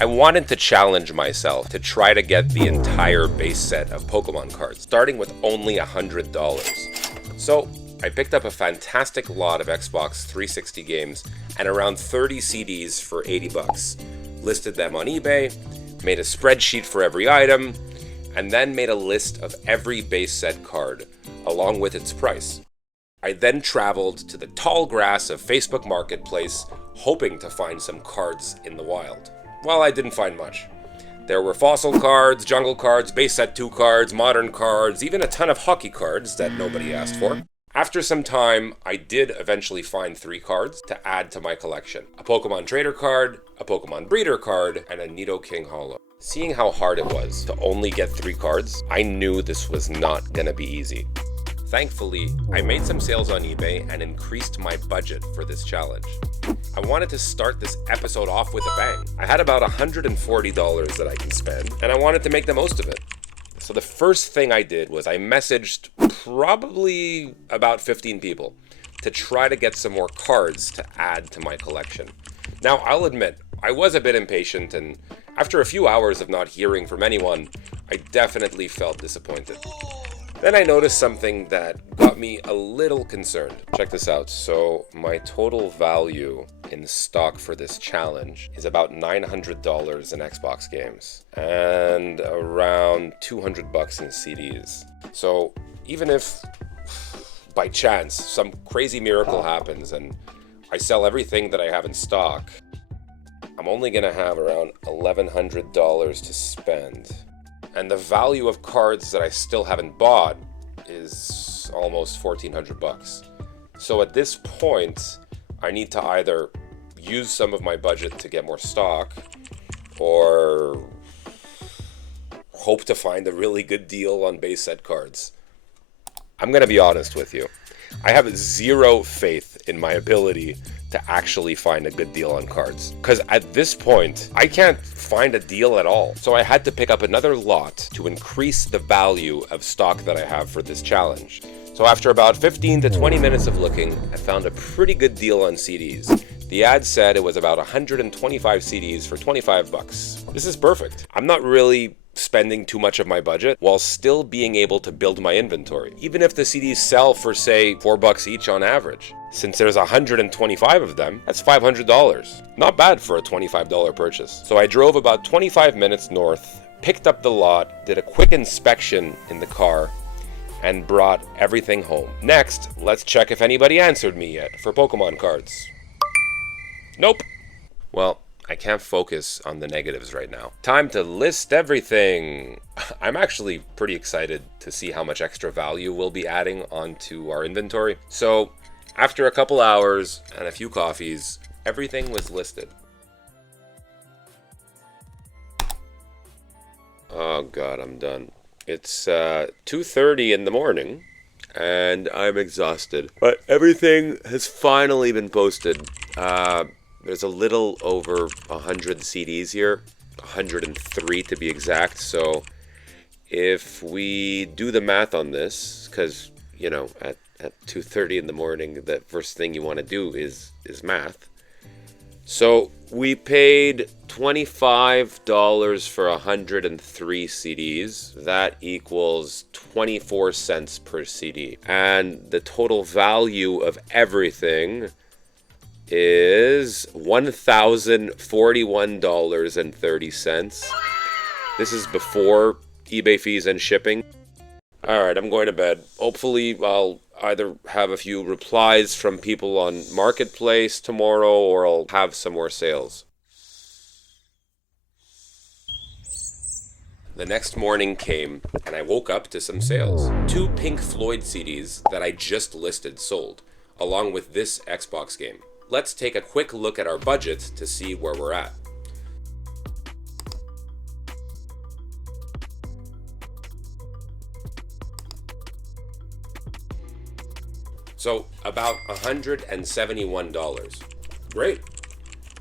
I wanted to challenge myself to try to get the entire base set of Pokemon cards, starting with only $100. So I picked up a fantastic lot of Xbox 360 games and around 30 CDs for 80 bucks, listed them on eBay, made a spreadsheet for every item, and then made a list of every base set card, along with its price. I then traveled to the tall grass of Facebook Marketplace, hoping to find some cards in the wild. Well, I didn't find much. There were fossil cards, jungle cards, base set 2 cards, modern cards, even a ton of hockey cards that nobody asked for. After some time, I did eventually find 3 cards to add to my collection. A Pokemon Trader card, a Pokemon Breeder card, and a Nidoking Holo. Seeing how hard it was to only get 3 cards, I knew this was not gonna be easy. Thankfully, I made some sales on eBay and increased my budget for this challenge. I wanted to start this episode off with a bang. I had about $140 that I can spend, and I wanted to make the most of it. So the first thing I did was I messaged probably about 15 people to try to get some more cards to add to my collection. Now, I'll admit, I was a bit impatient, and after a few hours of not hearing from anyone, I definitely felt disappointed. Then I noticed something that got me a little concerned. Check this out. So my total value in stock for this challenge is about $900 in Xbox games and around 200 bucks in CDs. So even if by chance some crazy miracle happens and I sell everything that I have in stock, I'm only gonna have around $1,100 to spend. And the value of cards that I still haven't bought is almost 1,400 bucks. So at this point, I need to either use some of my budget to get more stock or hope to find a really good deal on base set cards. I'm gonna be honest with you. I have zero faith in my ability to actually find a good deal on cards. Because at this point, I can't find a deal at all. So I had to pick up another lot to increase the value of stock that I have for this challenge. So after about 15 to 20 minutes of looking, I found a pretty good deal on CDs. The ad said it was about 125 CDs for 25 bucks. This is perfect. I'm not really spending too much of my budget while still being able to build my inventory, even if the CDs sell for, say, $4 each on average. Since there's 125 of them, that's $500. Not bad for a $25 purchase. So I drove about 25 minutes north, picked up the lot, did a quick inspection in the car, and brought everything home. Next, let's check if anybody answered me yet for Pokemon cards. Nope. Well, I can't focus on the negatives right now. Time to list everything. I'm actually pretty excited to see how much extra value we'll be adding onto our inventory. So, after a couple hours and a few coffees, everything was listed. Oh god, I'm done. It's 2:30 in the morning, and I'm exhausted. But everything has finally been posted. There's a little over 100 CDs here, 103 to be exact. So if we do the math on this, because, you know, at 2:30 in the morning, the first thing you want to do is math. So we paid $25 for 103 CDs. That equals 24 cents per CD. And the total value of everything is $1,041.30. This is before eBay fees and shipping. Alright, I'm going to bed. Hopefully I'll either have a few replies from people on Marketplace tomorrow, or I'll have some more sales. The next morning came, and I woke up to some sales. 2 Pink Floyd CDs that I just listed sold, along with this Xbox game. Let's take a quick look at our budget to see where we're at. So, about $171. Great.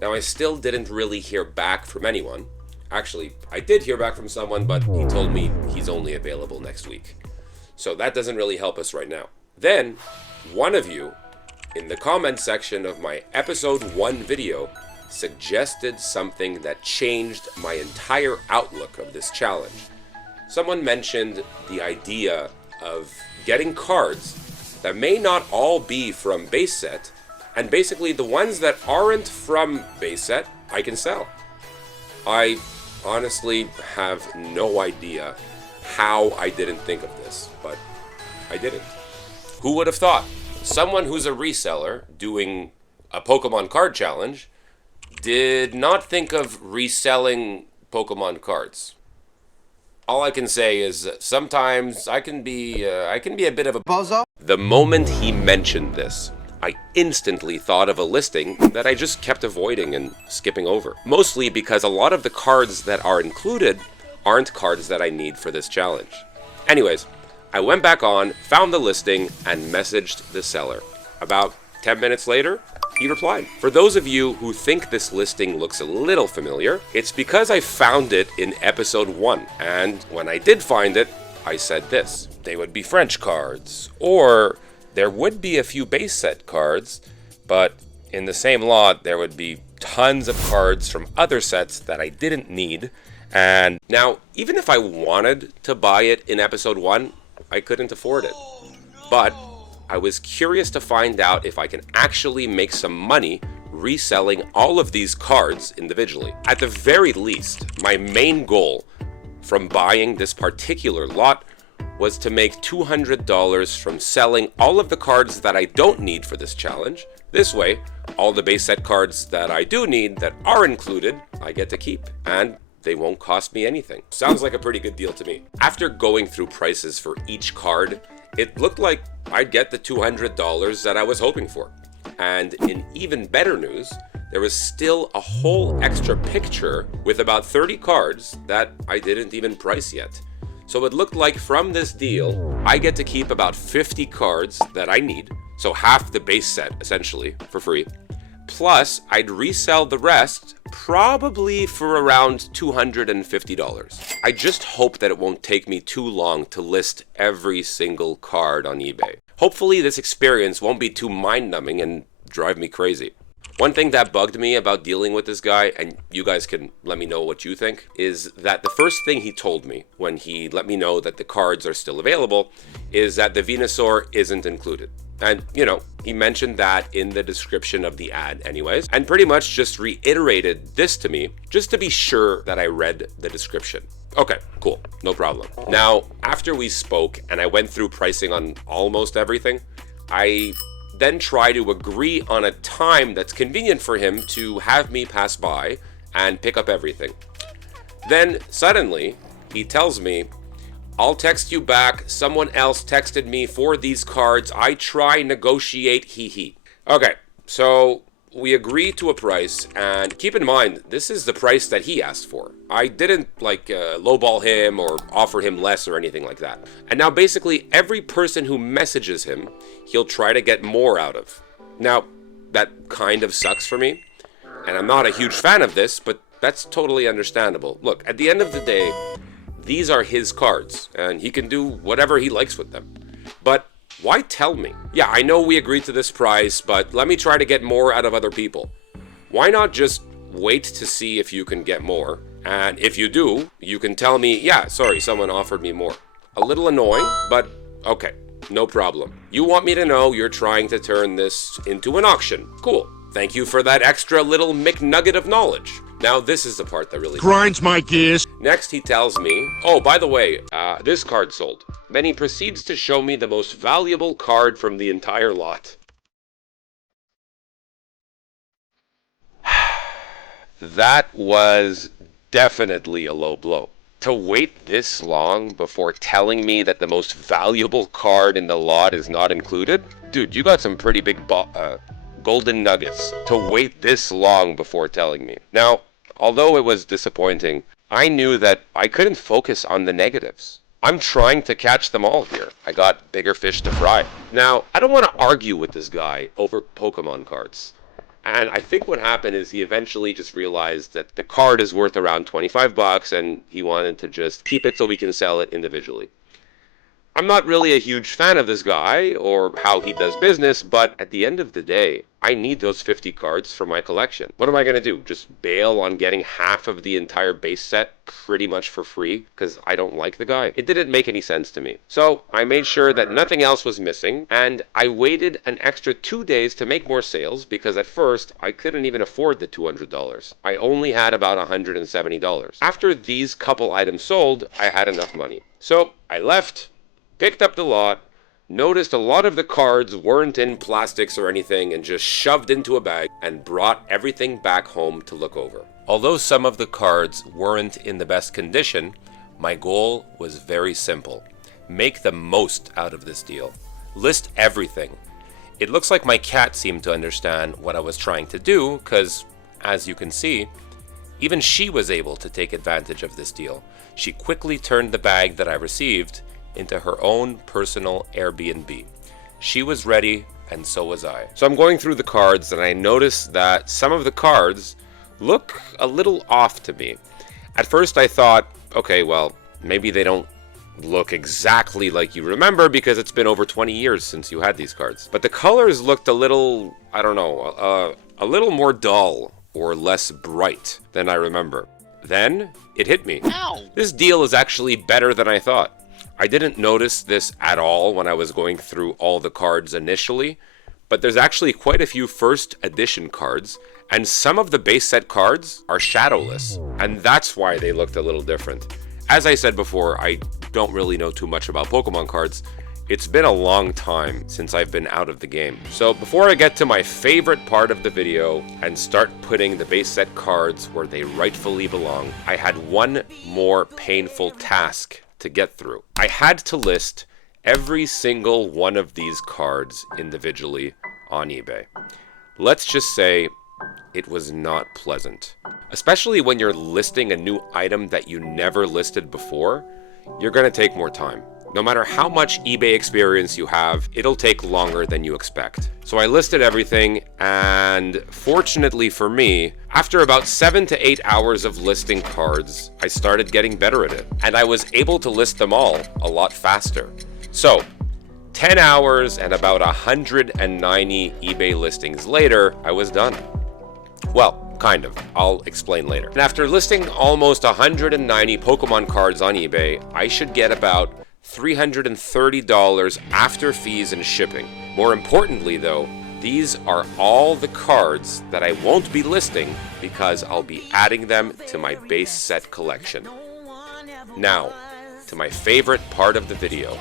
Now, I still didn't really hear back from anyone. Actually, I did hear back from someone, but he told me he's only available next week. So that doesn't really help us right now. Then, one of you, in the comment section of my episode 1 video, suggested something that changed my entire outlook of this challenge. Someone mentioned the idea of getting cards that may not all be from Base Set, and basically the ones that aren't from Base Set, I can sell. I honestly have no idea how I didn't think of this, but I didn't. Who would have thought? Someone who's a reseller doing a Pokemon card challenge did not think of reselling Pokemon cards. All I can say is that sometimes I can be a bit of a bozo. The moment he mentioned this, I instantly thought of a listing that I just kept avoiding and skipping over. Mostly because a lot of the cards that are included aren't cards that I need for this challenge. Anyways, I went back on, found the listing, and messaged the seller. About 10 minutes later, he replied. For those of you who think this listing looks a little familiar, it's because I found it in episode 1. And when I did find it, I said this. They would be French cards, or there would be a few base set cards, but in the same lot, there would be tons of cards from other sets that I didn't need. And now, even if I wanted to buy it in episode 1, I couldn't afford it. But I was curious to find out if I can actually make some money reselling all of these cards individually. At the very least, my main goal from buying this particular lot was to make $200 from selling all of the cards that I don't need for this challenge. This way, all the base set cards that I do need that are included, I get to keep, and they won't cost me anything. Sounds like a pretty good deal to me. After going through prices for each card, it looked like I'd get the $200 that I was hoping for. And in even better news, there was still a whole extra picture with about 30 cards that I didn't even price yet. So it looked like from this deal, I get to keep about 50 cards that I need, so half the base set essentially for free. Plus, I'd resell the rest probably for around $250. I just hope that it won't take me too long to list every single card on eBay. Hopefully this experience won't be too mind-numbing and drive me crazy. One thing that bugged me about dealing with this guy, and you guys can let me know what you think, is that the first thing he told me when he let me know that the cards are still available is that the Venusaur isn't included. And, you know, he mentioned that in the description of the ad anyways, and pretty much just reiterated this to me just to be sure that I read the description. Okay, cool, no problem. Now, after we spoke and I went through pricing on almost everything, I then try to agree on a time that's convenient for him to have me pass by and pick up everything. Then, suddenly, he tells me, I'll text you back. Someone else texted me for these cards. I try negotiate, hee hee. Okay, so we agree to a price, and keep in mind, this is the price that he asked for. I didn't lowball him or offer him less or anything like that. And now basically every person who messages him, he'll try to get more out of. Now, that kind of sucks for me, and I'm not a huge fan of this, but that's totally understandable. Look, at the end of the day, these are his cards, and he can do whatever he likes with them. But why tell me? Yeah, I know we agreed to this price, but let me try to get more out of other people. Why not just wait to see if you can get more? And if you do, you can tell me, yeah, sorry, someone offered me more. A little annoying, but okay, no problem. You want me to know you're trying to turn this into an auction. Cool. Thank you for that extra little McNugget of knowledge. Now this is the part that really grinds my gears. Next he tells me, oh, by the way, this card sold. Then he proceeds to show me the most valuable card from the entire lot. That was definitely a low blow. To wait this long before telling me that the most valuable card in the lot is not included? Dude, you got some pretty big golden nuggets to wait this long before telling me. Now, although it was disappointing, I knew that I couldn't focus on the negatives. I'm trying to catch them all here. I got bigger fish to fry. Now, I don't want to argue with this guy over Pokemon cards. And I think what happened is he eventually just realized that the card is worth around 25 bucks and he wanted to just keep it so we can sell it individually. I'm not really a huge fan of this guy or how he does business, but at the end of the day, I need those 50 cards for my collection. What am I going to do? Just bail on getting half of the entire base set pretty much for free because I don't like the guy? It didn't make any sense to me. So I made sure that nothing else was missing, and I waited an extra 2 days to make more sales because at first I couldn't even afford the $200. I only had about $170. After these couple items sold, I had enough money. So I left, picked up the lot, noticed a lot of the cards weren't in plastics or anything and just shoved into a bag and brought everything back home to look over. Although some of the cards weren't in the best condition, my goal was very simple. Make the most out of this deal. List everything. It looks like my cat seemed to understand what I was trying to do because, as you can see, even she was able to take advantage of this deal. She quickly turned the bag that I received into her own personal Airbnb. She was ready, and so was I. So I'm going through the cards, and I noticed that some of the cards look a little off to me. At first I thought, okay, well, maybe they don't look exactly like you remember because it's been over 20 years since you had these cards. But the colors looked a little, I don't know, a little more dull or less bright than I remember. Then it hit me. Ow! This deal is actually better than I thought. I didn't notice this at all when I was going through all the cards initially, but there's actually quite a few first edition cards, and some of the base set cards are shadowless, and that's why they looked a little different. As I said before, I don't really know too much about Pokemon cards. It's been a long time since I've been out of the game. So before I get to my favorite part of the video and start putting the base set cards where they rightfully belong, I had one more painful task to get through. I had to list every single one of these cards individually on eBay. Let's just say it was not pleasant. Especially when you're listing a new item that you never listed before, you're gonna take more time. No matter how much eBay experience you have, it'll take longer than you expect. So I listed everything, and fortunately for me, after about 7 to 8 hours of listing cards, I started getting better at it. And I was able to list them all a lot faster. So, 10 hours and about 190 eBay listings later, I was done. Well, kind of. I'll explain later. And after listing almost 190 Pokemon cards on eBay, I should get about $330 after fees and shipping. More importantly though, these are all the cards that I won't be listing because I'll be adding them to my base set collection. Now, to my favorite part of the video.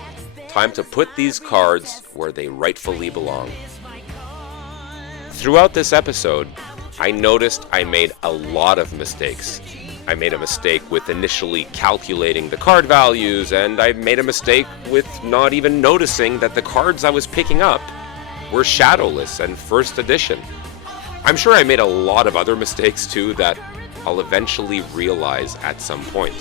Time to put these cards where they rightfully belong. Throughout this episode, I noticed I made a lot of mistakes. I made a mistake with initially calculating the card values, and I made a mistake with not even noticing that the cards I was picking up were shadowless and first edition. I'm sure I made a lot of other mistakes too that I'll eventually realize at some point.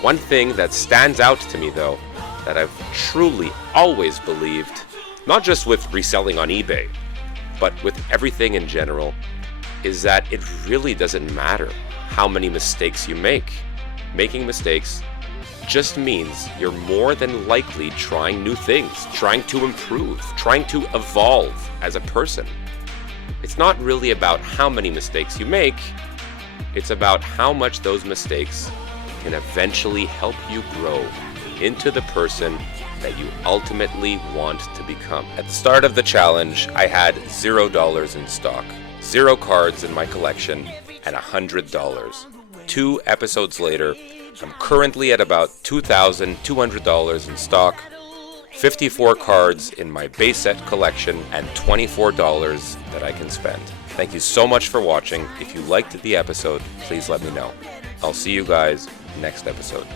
One thing that stands out to me though, that I've truly always believed, not just with reselling on eBay, but with everything in general, is that it really doesn't matter how many mistakes you make. Making mistakes just means you're more than likely trying new things, trying to improve, trying to evolve as a person. It's not really about how many mistakes you make, it's about how much those mistakes can eventually help you grow into the person that you ultimately want to become. At the start of the challenge, I had $0 in stock, 0 cards in my collection, and $100. 2 episodes later, I'm currently at about $2,200 in stock, 54 cards in my base set collection, and $24 that I can spend. Thank you so much for watching. If you liked the episode, please let me know. I'll see you guys next episode.